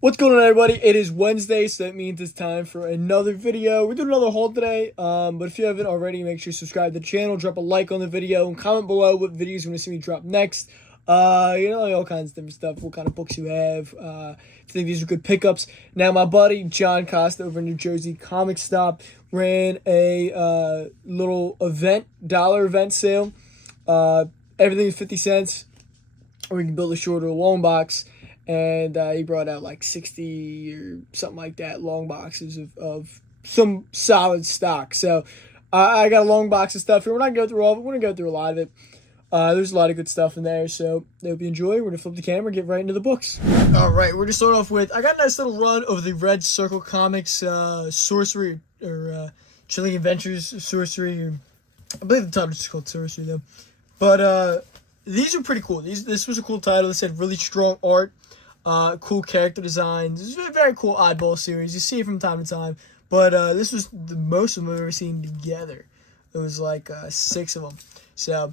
What's going on, everybody? It is Wednesday, so that means it's time for another video. We're doing another haul today, but if you haven't already, make sure you subscribe to the channel, drop a like on the video, and comment below what videos you want to see me drop next. All kinds of different stuff, what kind of books you have. I think these are good pickups. Now, my buddy John Costa over in New Jersey Comic Stop ran a little event, dollar event sale. Everything is 50 cents, or you can build a short or a long box. And he brought out like 60 or something like that, long boxes of some solid stock. So I got a long box of stuff here. We're not going to go through all of it. We're going to go through a lot of it. There's a lot of good stuff in there. So I hope you enjoy. We're going to flip the camera and get right into the books. All right, we're going to start off with, I got a nice little run of the Red Circle Comics Sorcery or Chilling Adventures Sorcery. Or, I believe the title is called Sorcery though. But these are pretty cool. This was a cool title. This had really strong art. Cool character designs. It's a very cool oddball series. You see it from time to time, but this was the most of them I've ever seen together. It was like 6 of them. So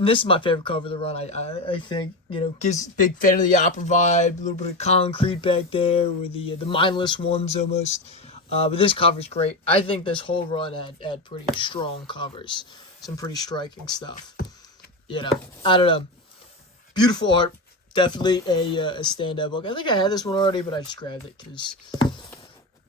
this is my favorite cover of the run. I think gives big Fan of the Opera vibe, a little bit of concrete back there, with the mindless ones almost. But this cover is great. I think this whole run had pretty strong covers, some pretty striking stuff. I don't know, beautiful art. Definitely a standout book. I think I had this one already, but I just grabbed it because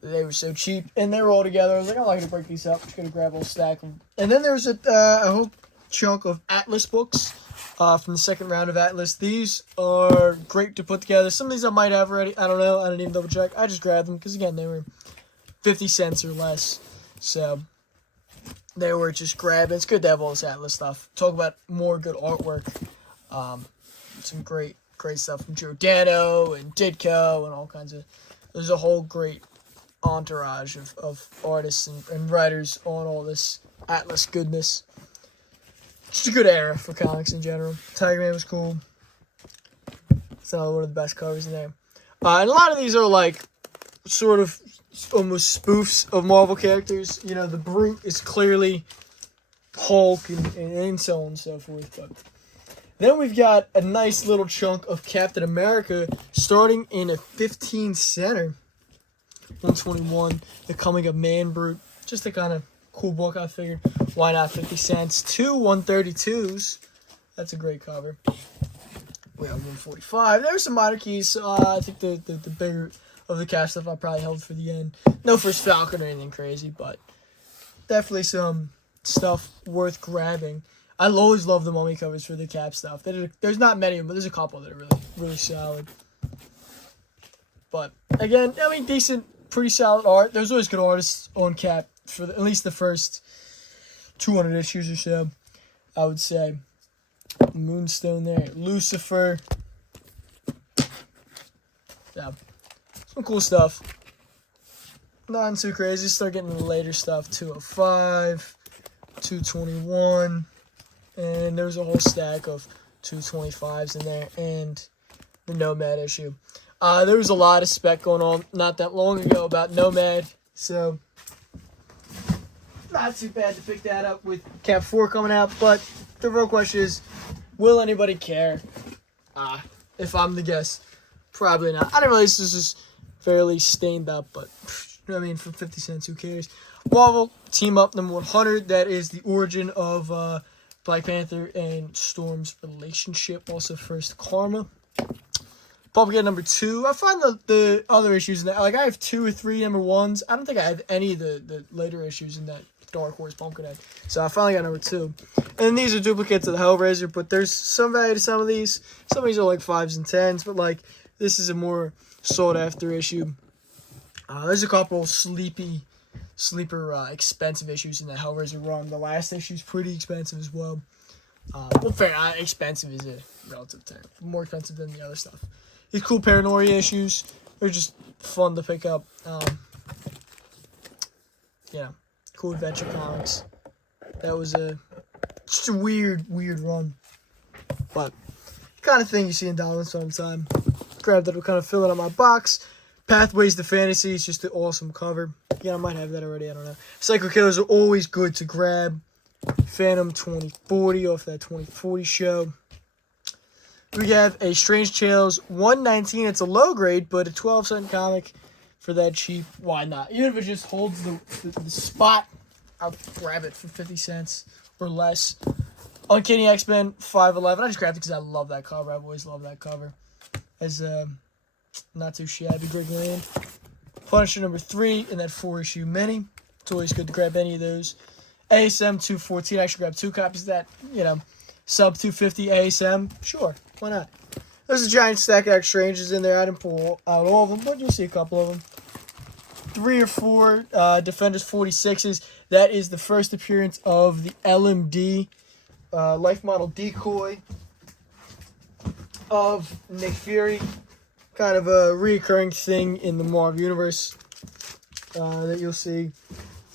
they were so cheap. And they were all together. I was like, I'm not going to break these up. I'm just going to grab a whole stack of them. And then there's a whole chunk of Atlas books from the second round of Atlas. These are great to put together. Some of these I might have already. I don't know. I didn't even double check. I just grabbed them because, again, they were 50 cents or less. So they were just grabbing. It's good to have all this Atlas stuff. Talk about more good artwork. Some great stuff from Giordano and Ditko and all kinds of. There's a whole great entourage of artists and writers on all this Atlas goodness. Just a good era for comics in general. Tiger Man was cool. It's another one of the best covers in there. And a lot of these are like sort of almost spoofs of Marvel characters. The Brute is clearly Hulk and so on and so forth, but. Then we've got a nice little chunk of Captain America starting in a 15 center. 121, The Coming of Man Brute. Just a kind of cool book, I figured. Why not 50 cents? 2 132s. That's a great cover. We have 145. There's some minor keys. I think the bigger of the cash stuff I probably held for the end. No First Falcon or anything crazy, but definitely some stuff worth grabbing. I always love the Mummy covers for the Cap stuff. There's not many of them, but there's a couple that are really, really solid. But, again, decent, pretty solid art. There's always good artists on Cap for at least the first 200 issues or so, I would say. Moonstone there. Lucifer. Yeah. Some cool stuff. Not too crazy. Start getting the later stuff. 205. 221. And there's a whole stack of 225s in there, and the Nomad issue. There was a lot of spec going on not that long ago about Nomad, so not too bad to pick that up with Cap 4 coming out, but the real question is, will anybody care? If I'm the guess, probably not. I didn't realize this is fairly stained up, but, for 50 cents, who cares? Marvel Team Up number 100, that is the origin of, Black Panther and Storm's relationship, also First Karma. Propaganda number 2. I find the other issues in that, I have 2 or 3 number 1s. I don't think I have any of the later issues in that Dark Horse Pumpkinhead. So I finally got number 2. And these are duplicates of the Hellraiser, but there's some value to some of these. Some of these are like 5s and 10s, but this is a more sought after issue. There's a couple sleeper expensive issues in the Hellraiser run. The last issue is pretty expensive as well. Fair, expensive is a relative term. More expensive than the other stuff. These cool paranoia issues, they're just fun to pick up. Cool adventure comics. That was just a weird run. But kind of thing you see in dollar sometime. Grab that to kind of fill it on my box. Pathways to Fantasy is just an awesome cover. Yeah, I might have that already. I don't know. Psycho Killers are always good to grab. Phantom 2040 off that 2040 show. We have a Strange Tales 119. It's a low grade, but a 12-cent comic for that cheap. Why not? Even if it just holds the spot, I'll grab it for 50 cents or less. Uncanny X-Men 511. I just grabbed it because I love that cover. I've always loved that cover. As not too shabby. Greg Land. Punisher number 3 in that 4-issue mini. It's always good to grab any of those. ASM 214. I actually grabbed 2 copies of that. You know, sub 250 ASM. Sure, why not? There's a giant stack of X Strangers in there. I didn't pull out all of them, but you'll see a couple of them. 3 or 4 Defenders 46s. That is the first appearance of the LMD life model decoy of Nick Fury. Kind of a recurring thing in the Marvel Universe that you'll see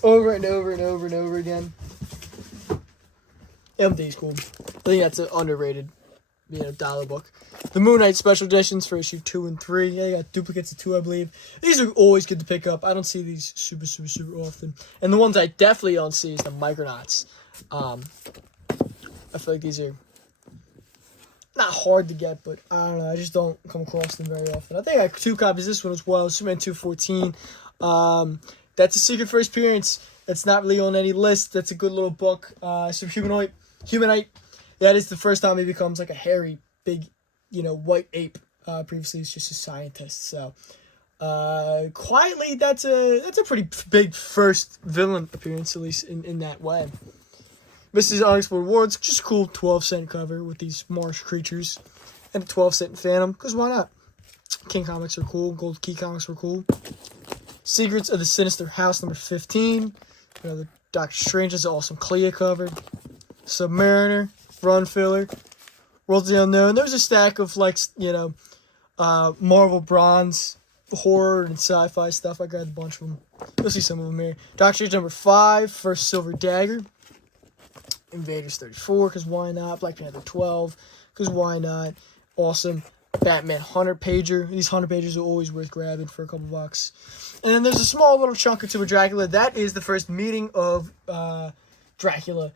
over and over and over and over again. LMD is cool. I think that's an underrated, dollar book. The Moon Knight special editions for issue 2 and 3. Yeah, you got duplicates of 2, I believe. These are always good to pick up. I don't see these super often. And the ones I definitely don't see is the Micronauts. I feel like these are not hard to get, but I don't know. I just don't come across them very often. I think I have 2 copies of this one as well. Superman 214. That's a secret first appearance. That's not really on any list. That's a good little book. So Humanite. That is the first time he becomes like a hairy, big, white ape. Previously, he's just a scientist. So, quietly, that's a pretty big first villain appearance, at least in that way. Mrs. Unexplored Worlds, just a cool 12-cent cover with these marsh creatures. And a 12-cent Phantom, because why not? King comics are cool. Gold Key comics were cool. Secrets of the Sinister House, number 15. The Doctor Strange is an awesome Clea cover. Submariner, Run Filler, Worlds of the Unknown. There's a stack of, Marvel Bronze, horror, and sci-fi stuff. I grabbed a bunch of them. You'll see some of them here. Doctor Strange, number 5, First Silver Dagger. Invaders 34, because why not? Black Panther 12, because why not? Awesome. Batman 100-pager. These 100-pagers are always worth grabbing for a couple bucks. And then there's a small little chunk or 2 of Dracula. That is the first meeting of Dracula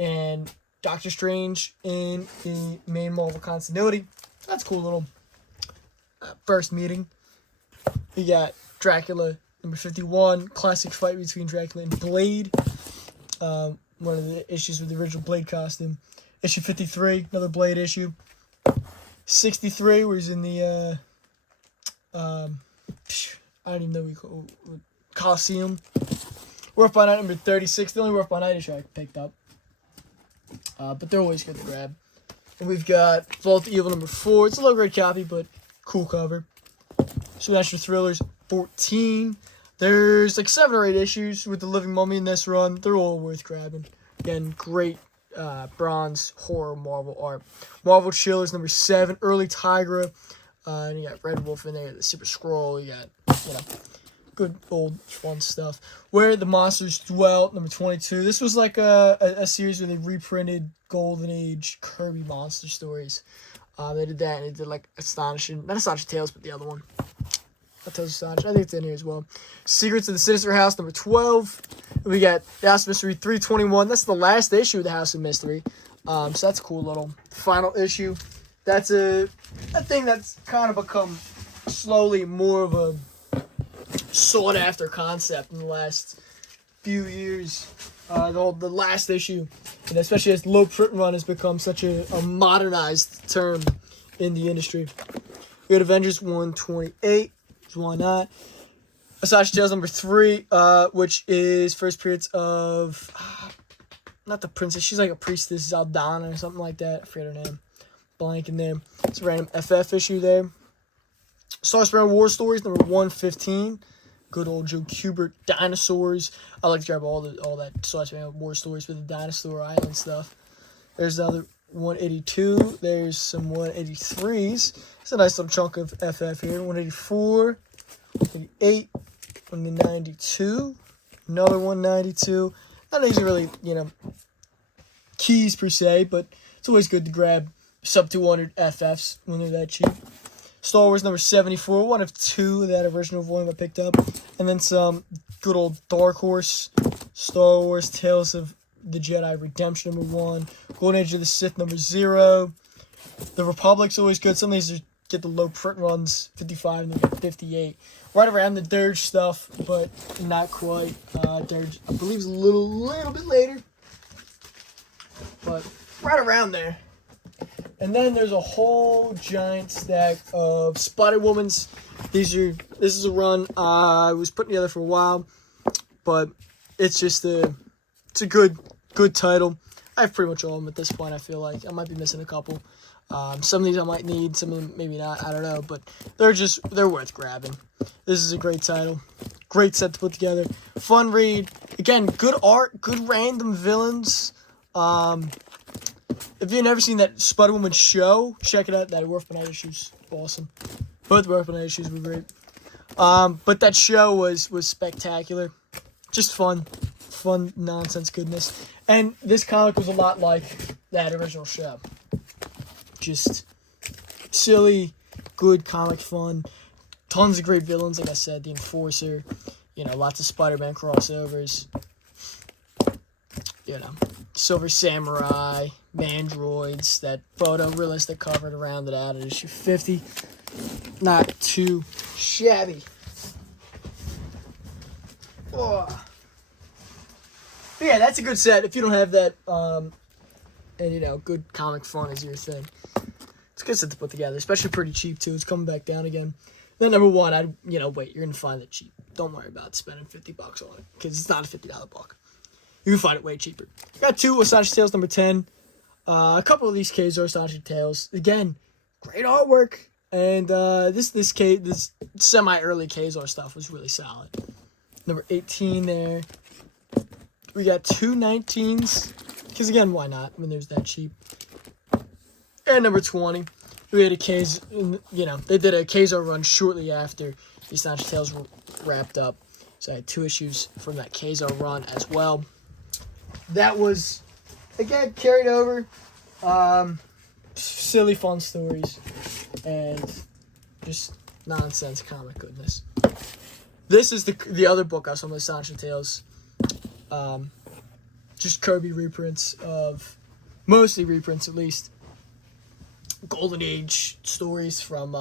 and Doctor Strange in the main Marvel continuity. So that's a cool little first meeting. You got Dracula, number 51, classic fight between Dracula and Blade. One of the issues with the original Blade costume. Issue 53, another Blade issue. 63, where he's in the, I don't even know what you call it, Coliseum. Worth by Night, number 36. The only Worth by Night issue I picked up. But they're always good to grab. And we've got Vault of Evil, number 4. It's a low-grade copy, but cool cover. Supernatural Thrillers, 14. There's 7 or 8 issues with the Living Mummy in this run. They're all worth grabbing. Again, great bronze horror Marvel art. Marvel Chillers, number 7. Early Tigra. And you got Red Wolf in there. The Super Scroll. You got, good old fun stuff. Where the Monsters Dwell, number 22. This was like a series where they reprinted Golden Age Kirby monster stories. They did that, and they did not Astonishing Tales, but the other one. I think it's in here as well. Secrets of the Sinister House, number 12. We got the House of Mystery 321. That's the last issue of the House of Mystery. So that's a cool little final issue. That's a thing that's kind of become slowly more of a sought after concept in the last few years. The last issue, and especially as low print run has become such a modernized term in the industry. We got Avengers 128. Why not? Asajj Tales number 3, which is first periods of not the princess. She's like a priestess, Zaldana or something like that. I forget her name. Blank in there. It's a random FF issue there. Star Spangled War Stories number 115. Good old Joe Kubert dinosaurs. I like to grab all that Star Spangled War Stories with the dinosaur island stuff. There's another 182. There's some 183s. It's a nice little chunk of FF here. 184, 188, 192, another 192. Not these are really, keys per se, but it's always good to grab sub 200 FFs when they're that cheap. Star Wars number 74, one of 2 of that original volume I picked up. And then some good old Dark Horse, Star Wars Tales of the Jedi Redemption number 1, Golden Age of the Sith number 0, The Republic's always good. Some of these get the low print runs, 55, and they get 58. Right around the Dirge stuff, but not quite. Dirge, I believe, is a little bit later. But right around there. And then there's a whole giant stack of Spider-Womans. This is a run I was putting together for a while, but it's just it's a good title. I have pretty much all of them at this point. I feel like I might be missing a couple. Some of these I might need, some of them maybe not. I don't know, but they're worth grabbing. This is a great title, great set to put together, fun read. Again, good art, good random villains. If you've never seen that Spider-Woman show, check it out. That Worth Night issues, awesome. Both Worth Night issues were great. But that show was spectacular, just fun nonsense goodness. And this comic was a lot like that original show. Just silly, good comic fun. Tons of great villains, like I said, the Enforcer. Lots of Spider-Man crossovers. Silver Samurai, Mandroids, that photorealistic cover to round it out at issue 50. Not too shabby. Oh. But yeah, that's a good set if you don't have that, and good comic fun is your thing. It's a good set to put together, especially pretty cheap too. It's coming back down again. Then number one, wait, you're gonna find it cheap. Don't worry about spending $50 on it, because it's not a $50 book. You can find it way cheaper. Got two Astonishing Tales number 10. A couple of these K's are Astonishing Tales. Again, great artwork. And this semi-early Kazar stuff was really solid. Number 18 there. We got two 19s. Because again, why not when there's that cheap? And number 20. We had a K's, they did a Kazar run shortly after the Astonishing Tales were wrapped up. So I had two issues from that Kazar run as well. That was, again, carried over. Silly, fun stories. And just nonsense comic goodness. This is the other book I saw, my Astonishing Tales. Just Kirby reprints of, mostly reprints at least, Golden Age stories from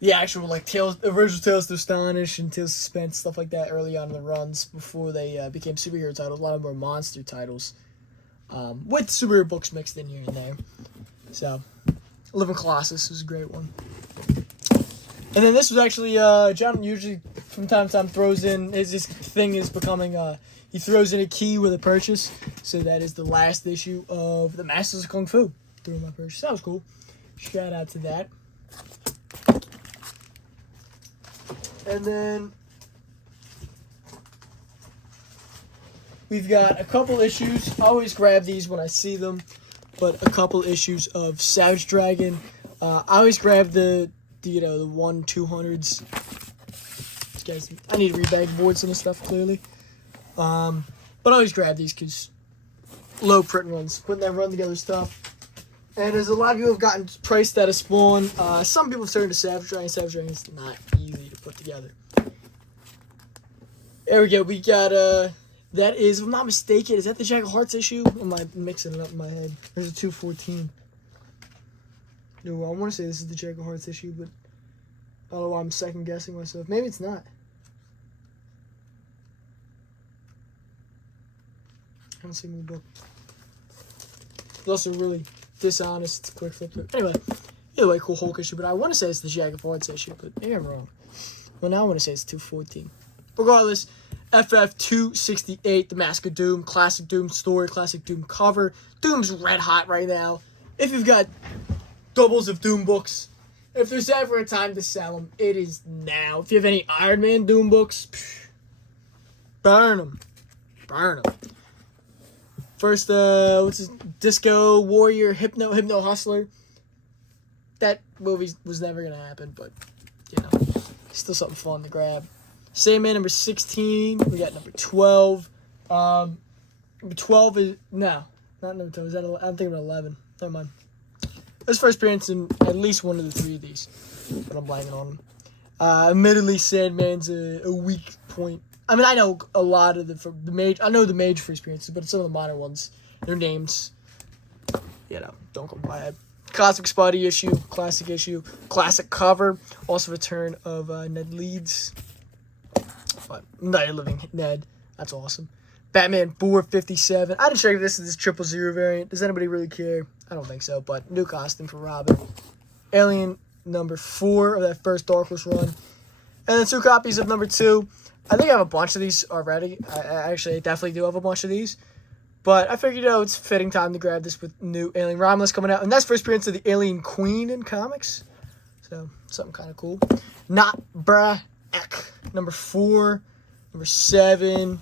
the actual original Tales to Astonish and Tales to Suspense, stuff like that early on in the runs before they became superhero titles. A lot of more monster titles with superhero books mixed in here and there. So, Living Colossus was a great one. And then this was actually, John usually from time to time throws in, this thing is becoming, he throws in a key with a purchase. So that is the last issue of The Masters of Kung Fu. Through my purchase. That was cool. Shout out to that. And then we've got a couple issues. I always grab these when I see them, but a couple issues of Savage Dragon. I always grab the 1/200s. Guys, I need to rebag boards and stuff clearly. But I always grab these because low print runs, putting that run together stuff. And as a lot of people have gotten priced out of Spawn, some people have turned to Savage Dragon. Savage Dragon is not easy to put together. There we go. We got, that is, if I'm not mistaken, is that the Jack of Hearts issue? Or am I mixing it up in my head? There's a 214. No, I want to say this is the Jack of Hearts issue, but I don't know why I'm second guessing myself. Maybe it's not. I don't see my book. It's also really dishonest quick flip through. Anyway, either way, cool Hulk issue, but I want to say it's the Jack of Hearts issue, but maybe I'm wrong. Well, now I want to say it's 214. Regardless, FF268, The Mask of Doom, classic Doom story, classic Doom cover. Doom's red hot right now. If you've got doubles of Doom books, if there's ever a time to sell them, it is now. If you have any Iron Man Doom books, burn them. Burn them. First, what's his Disco Warrior, Hypno Hustler. That movie was never gonna happen, but still something fun to grab. Sandman number 16. We got number 12. Number 12 is not number 12. Is that? I'm thinking about 11. Never mind. This first appearance in at least one of the three of these, but I'm blanking on them. Admittedly, Sandman's a weak point. I mean, I know a lot of the major. I know the major free experiences, but some of the minor ones, their names, don't come by it. Cosmic Spidey issue, classic cover. Also return of Ned Leeds. But Night of Living Ned. That's awesome. Batman 457. I didn't check if this is this 000 variant. Does anybody really care? I don't think so, but new costume for Robin. Alien number 4 of that first Dark Horse run. And then 2 copies of number 2. I think I have a bunch of these already. I definitely do have a bunch of these. But I figured, it's fitting time to grab this with new Alien Romulus coming out. And that's first appearance of the Alien Queen in comics. So, something kind of cool. Not Bra Ek. Number 4. Number 7.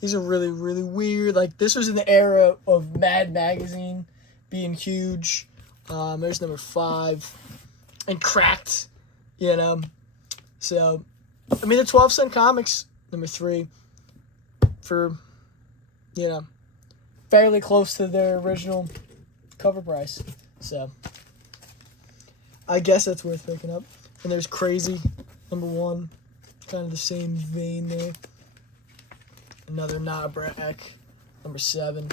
These are really, really weird. Like, this was in the era of Mad Magazine being huge. There's number 5. And Cracked, So, I mean, the 12-cent comics, number 3, for, fairly close to their original cover price. So, I guess that's worth picking up. And there's Crazy, number 1. Kind of the same vein there. Another Nabra Ek, number 7.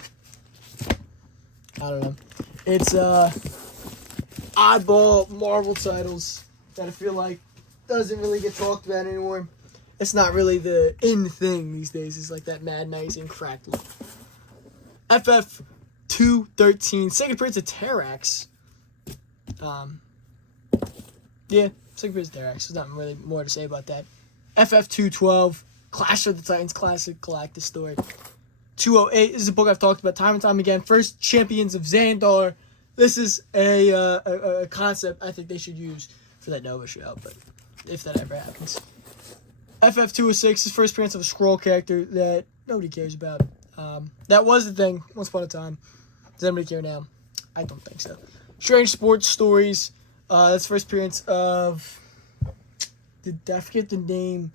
I don't know. It's oddball Marvel titles that I feel like doesn't really get talked about anymore. It's not really the in thing these days. It's like that Mad Magazine cracked look. FF 213, second appearance of Terrax. Yeah, second appearance of Terrax. There's nothing really more to say about that. FF 212, Clash of the Titans classic Galactus story. 208 this is a book I've talked about time and time again. First Champions of Xandar. This is a concept I think they should use for that Nova show, but if that ever happens. FF 206 is first appearance of a Skrull character that nobody cares about. That was the thing once upon a time. Does anybody care now? I don't think so. Strange Sports Stories. That's first appearance of... I forget the name.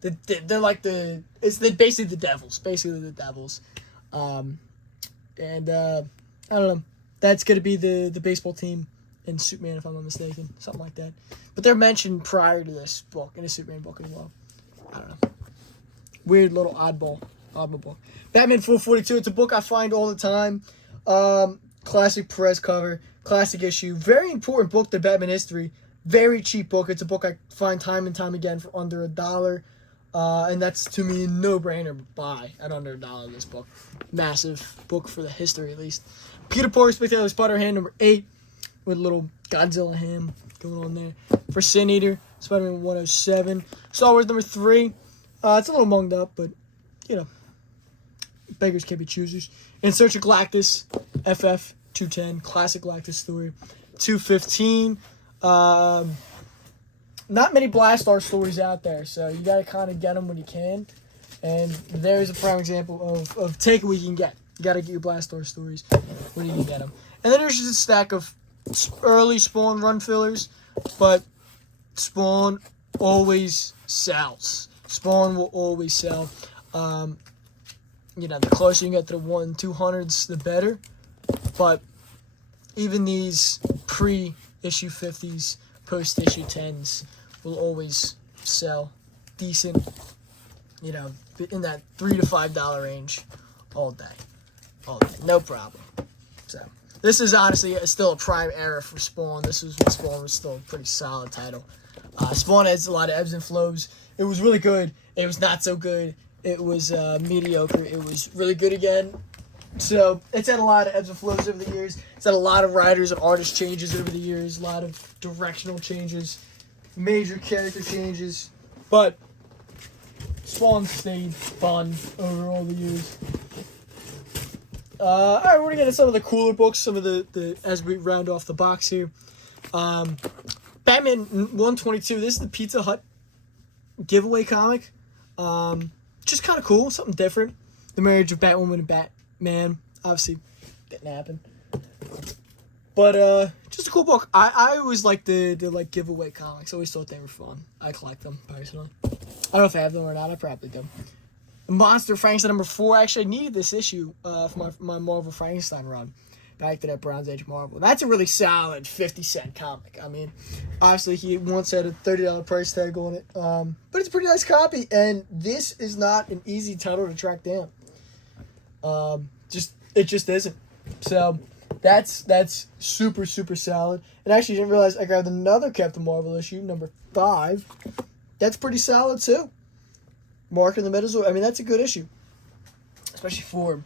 They're like basically the Devils. Basically the Devils. I don't know. That's going to be the baseball team in Superman, if I'm not mistaken. Something like that. But they're mentioned prior to this book, in a Superman book as well. I don't know. Weird little oddball book. Batman 442. It's a book I find all the time. Classic press cover. Classic issue. Very important book to Batman history. Very cheap book. It's a book I find time and time again for under $1. And that's, to me, a no-brainer buy at under $1, this book. Massive book for the history, at least. Peter Parker, Spectacular Spider-Man, number 8, with a little Godzilla ham going on there. For Sin Eater, Spider-Man 107. Star Wars, number 3. It's a little munged up, but, beggars can't be choosers. In Search of Galactus, FF 210, classic Galactus story. 215. Not many Blastar stories out there, so you gotta kind of get them when you can. And there's a prime example of take what you can get. You gotta get your Blastar stories when you can get them. And then there's just a stack of early Spawn run fillers, but Spawn always sells. Spawn will always sell. The closer you get to the 1/200s, the better. But even these pre-issue 50s, post-issue 10s will always sell decent, in that $3 to $5 range all day. No problem. So this is honestly still a prime era for Spawn. This was when Spawn was still a pretty solid title. Spawn has a lot of ebbs and flows. It was really good. It was not so good. It was mediocre. It was really good again. So it's had a lot of ebbs and flows over the years. It's had a lot of writers and artist changes over the years. A lot of directional changes. Major character changes. But Spawn stayed fun over all the years. Alright, we're going to get into some of the cooler books. Some of the as we round off the box here. Batman 122. This is the Pizza Hut giveaway comic. Just kind of cool. Something different. The marriage of Batwoman and Batman. Obviously, didn't happen. But, just a cool book. I always liked the giveaway comics. I always thought they were fun. I collect them, personally. I don't know if I have them or not. I probably do. Monster Frankenstein number 4. I actually needed this issue for my Marvel Frankenstein run. Back to that Bronze Age Marvel. That's a really solid 50-cent comic. I mean, obviously, he once had a $30 price tag on it. But it's a pretty nice copy. And this is not an easy title to track down. It just isn't. So, That's super, super solid. And actually, didn't realize I grabbed another Captain Marvel issue, number 5. That's pretty solid, too. Mark in the middle. I mean, that's a good issue. Especially for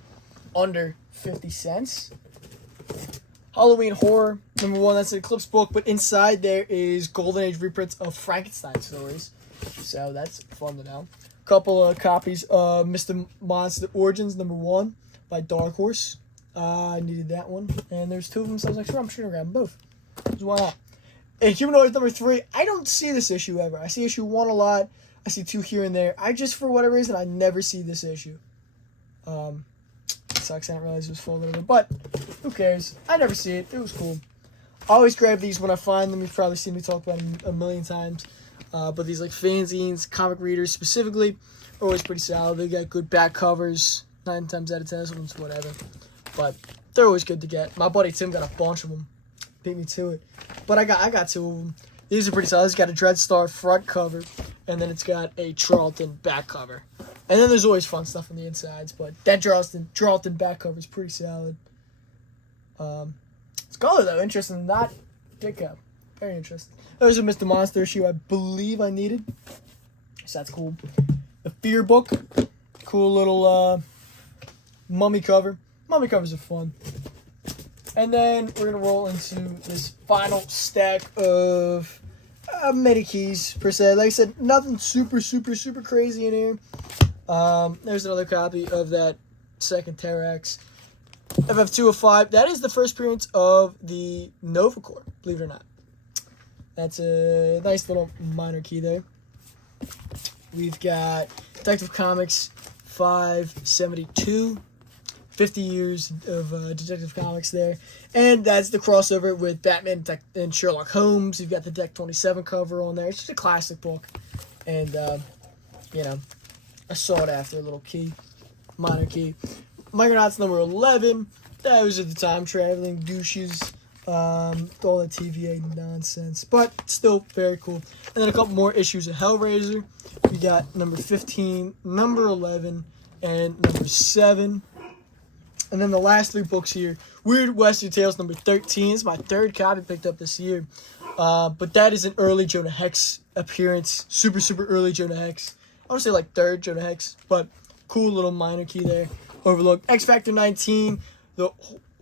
under 50 cents. Halloween Horror, number 1. That's an Eclipse book. But inside there is Golden Age reprints of Frankenstein stories. So that's fun to know. Couple of copies of Mr. Monster Origins, number 1, by Dark Horse. I needed that one. And there's 2 of them, so I was like, sure, I'm sure I'll grab them both. So why not? And Humanoids number 3, I don't see this issue ever. I see issue 1 a lot. I see 2 here and there. I just, for whatever reason, I never see this issue. It sucks, I didn't realize it was full of it. But, who cares? I never see it. It was cool. I always grab these when I find them. You've probably seen me talk about them a million times. But these, like, fanzines, comic readers specifically, are always pretty solid. They got good back covers. 9 times out of 10, this one's whatever. But they're always good to get. My buddy Tim got a bunch of them. Beat me to it. But I got 2 of them. These are pretty solid. It's got a Dreadstar front cover. And then it's got a Charlton back cover. And then there's always fun stuff on the insides. But that Charlton back cover is pretty solid. It's color, though. Interesting. Not Ditko. Very interesting. There's a Mr. Monster issue I believe I needed. So that's cool. The Fear book. Cool little mummy cover. Mummy covers are fun. And then we're going to roll into this final stack of mini keys, per se. Like I said, nothing super, super, super crazy in here. There's another copy of that second Terrax. FF205. That is the first appearance of the Nova Corps, believe it or not. That's a nice little minor key there. We've got Detective Comics 572. 50 years of Detective Comics there. And that's the crossover with Batman and Sherlock Holmes. You've got the Deck 27 cover on there. It's just a classic book. And, you know, a sought-after little key. Minor key. Micronauts number 11. Those are the time-traveling douches. All the TVA nonsense. But still very cool. And then a couple more issues of Hellraiser. We got number 15, number 11, and number 7. And then the last 3 books here, Weird Western Tales number 13. It's my 3rd copy picked up this year. But that is an early Jonah Hex appearance. Super, super early Jonah Hex. I want to say like 3rd Jonah Hex. But cool little minor key there. Overlooked. X Factor 19, the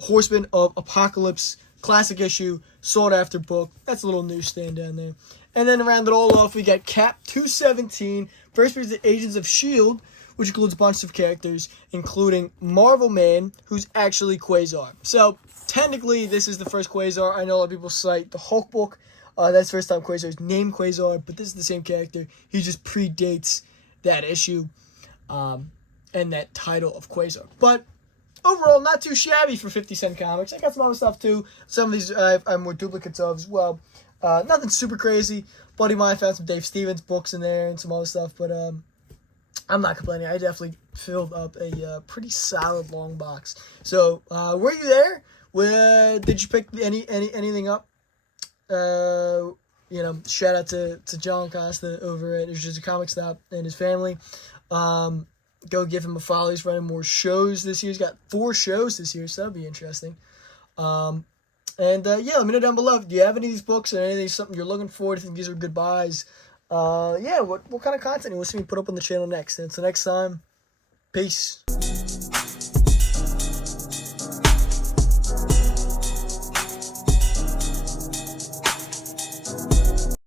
Horsemen of Apocalypse. Classic issue. Sought after book. That's a little newsstand down there. And then to round it all off, we got Cap 217. First appearance of Agents of S.H.I.E.L.D., which includes a bunch of characters, including Marvel Man, who's actually Quasar. So, technically, this is the first Quasar. I know a lot of people cite the Hulk book. That's the first time Quasar's named Quasar, but this is the same character. He just predates that issue and that title of Quasar. But, overall, not too shabby for 50-cent comics. I got some other stuff, too. Some of these I have more duplicates of as well. Nothing super crazy. Buddy of mine found some Dave Stevens books in there and some other stuff, but I'm not complaining. I definitely filled up a pretty solid long box. So, were you there? Did you pick anything up? You know, shout out to John Costa over at It's Just a Comic Stop and his family. Go give him a follow. He's running more shows this year. He's got 4 shows this year, so that'll be interesting. And yeah, let me know down below. Do you have any of these books or anything, something you're looking for? Do you think these are good buys? Yeah, what kind of content you want to see me put up on the channel next? And until next time, peace.